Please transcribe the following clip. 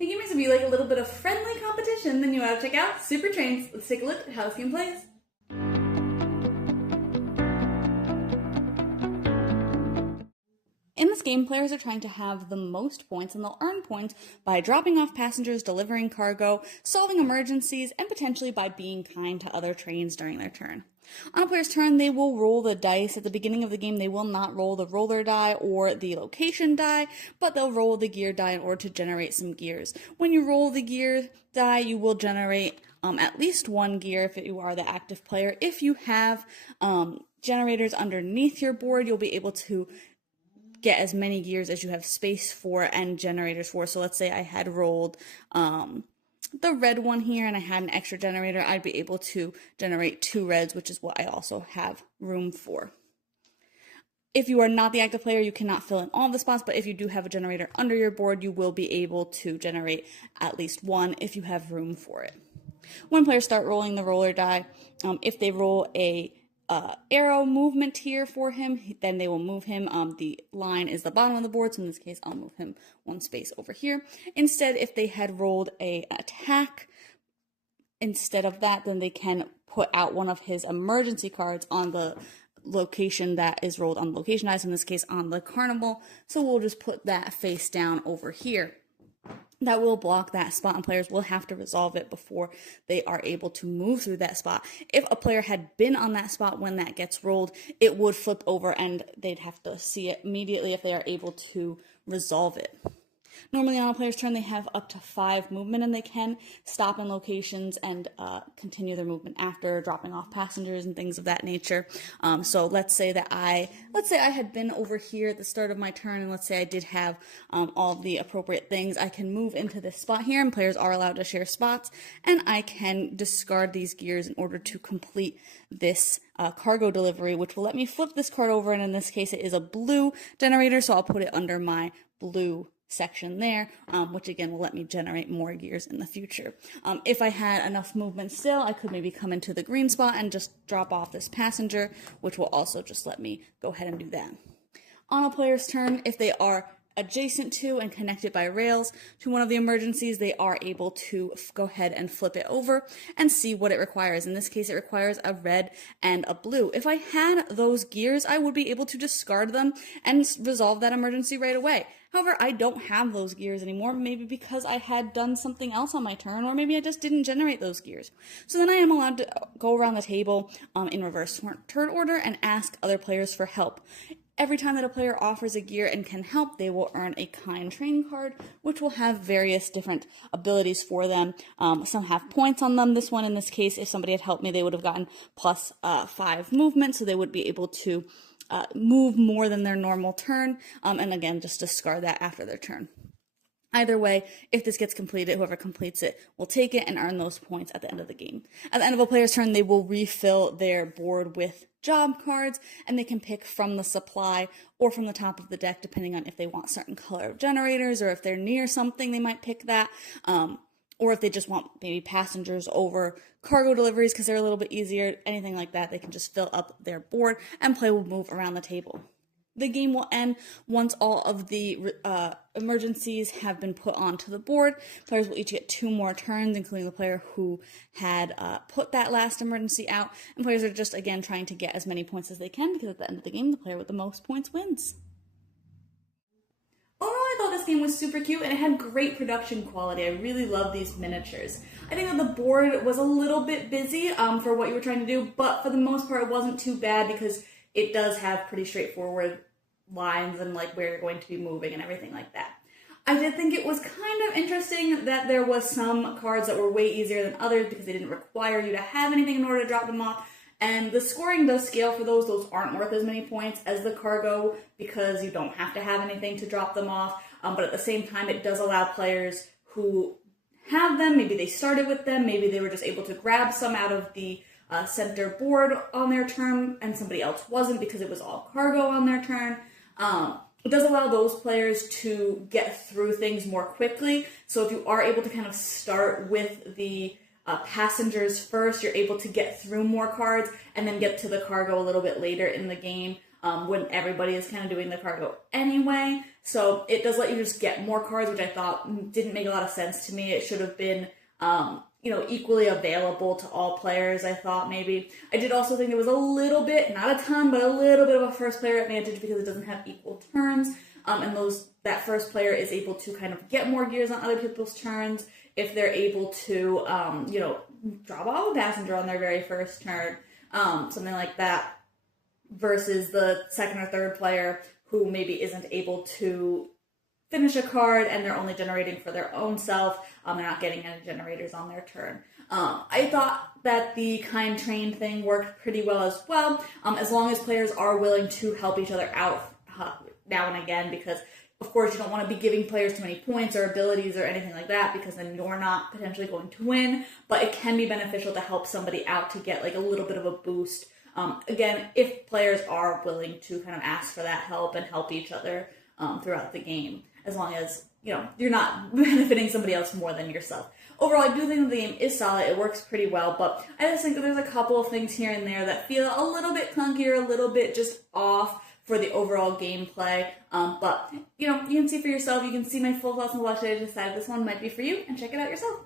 Hey gamers, if you like a little bit of friendly competition, then you ought to check out Super Trains. Let's take a look at how this game plays. In this game, players are trying to have the most points, and they'll earn points by dropping off passengers, delivering cargo, solving emergencies, and potentially by being kind to other trains during their turn. On a player's turn, they will roll the dice. At the beginning of the game, they will not roll the roller die or the location die, but they'll roll the gear die in order to generate some gears. When you roll the gear die, you will generate at least one gear if you are the active player. If you have generators underneath your board, you'll be able to get as many gears as you have space for and generators for. So let's say I had rolled the red one here and I had an extra generator, I'd be able to generate 2 reds, which is what I also have room for. If you are not the active player, you cannot fill in all the spots, but if you do have a generator under your board, you will be able to generate at least 1 if you have room for it. When players start rolling the roller die, if they roll a arrow movement here for him, then they will move him. The line is the bottom of the board, so in this case I'll move him 1 space over here. Instead, if they had rolled an attack instead of that, then they can put out one of his emergency cards on the location that is rolled on the location dice, in this case on the carnival. So we'll just put that face down over here. That will block that spot, and players will have to resolve it before they are able to move through that spot. If a player had been on that spot when that gets rolled, it would flip over and they'd have to see it immediately if they are able to resolve it. Normally on a player's turn, they have up to 5 movement, and they can stop in locations and continue their movement after dropping off passengers and things of that nature. So let's say I had been over here at the start of my turn, and let's say I did have all the appropriate things. I can move into this spot here, and players are allowed to share spots, and I can discard these gears in order to complete this cargo delivery, which will let me flip this card over, and in this case it is a blue generator, so I'll put it under my blue section there, which again will let me generate more gears in the future. If I had enough movement still, I could maybe come into the green spot and just drop off this passenger, which will also just let me go ahead and do that. On a player's turn, if they are adjacent to and connected by rails to one of the emergencies, they are able to go ahead and flip it over and see what it requires. In this case, it requires a red and a blue. If I had those gears, I would be able to discard them and resolve that emergency right away. However, I don't have those gears anymore, maybe because I had done something else on my turn, or maybe I just didn't generate those gears. So then I am allowed to go around the table in reverse turn order and ask other players for help. Every time that a player offers a gear and can help, they will earn a kind training card, which will have various different abilities for them. Some have points on them. This one, in this case, if somebody had helped me, they would have gotten plus 5 movement, so they would be able to move more than their normal turn, and again, just discard that after their turn. Either way, if this gets completed, whoever completes it will take it and earn those points at the end of the game. At the end of a player's turn, they will refill their board with job cards, and they can pick from the supply or from the top of the deck, depending on if they want certain color of generators, or if they're near something, they might pick that. Or if they just want maybe passengers over cargo deliveries because they're a little bit easier, anything like that, they can just fill up their board and play will move around the table. The game will end once all of the emergencies have been put onto the board. Players will each get 2 more turns, including the player who had put that last emergency out. And players are just, again, trying to get as many points as they can, because at the end of the game, the player with the most points wins. Overall, I thought this game was super cute, and it had great production quality. I really love these miniatures. I think that the board was a little bit busy for what you were trying to do, but for the most part, it wasn't too bad because it does have pretty straightforward lines and like where you're going to be moving and everything like that. I did think it was kind of interesting that there was some cards that were way easier than others because they didn't require you to have anything in order to drop them off. And the scoring does scale for those. Those aren't worth as many points as the cargo because you don't have to have anything to drop them off. But at the same time, it does allow players who have them, maybe they started with them, maybe they were just able to grab some out of the center board on their turn and somebody else wasn't because it was all cargo on their turn. It does allow those players to get through things more quickly. So if you are able to kind of start with the passengers first, you're able to get through more cards and then get to the cargo a little bit later in the game. when everybody is kind of doing the cargo anyway. So it does let you just get more cards, which I thought didn't make a lot of sense to me. It should have been, equally available to all players, I thought maybe. I did also think there was a little bit, not a ton, but a little bit of a first player advantage because it doesn't have equal turns. And that first player is able to kind of get more gears on other people's turns if they're able to, drop off a passenger on their very first turn, something like that, versus the second or third player who maybe isn't able to finish a card and they're only generating for their own self. They're not getting any generators on their turn. I thought that the kind train thing worked pretty well as well, as long as players are willing to help each other out now and again, because of course you don't want to be giving players too many points or abilities or anything like that, because then you're not potentially going to win, but it can be beneficial to help somebody out to get like a little bit of a boost. Again, if players are willing to kind of ask for that help and help each other throughout the game, as long as, you're not benefiting somebody else more than yourself. Overall, I do think the game is solid. It works pretty well, but I just think that there's a couple of things here and there that feel a little bit clunky or a little bit just off for the overall gameplay. But, you can see for yourself. You can see my full thoughts on watch it. I decided this one might be for you, and check it out yourself.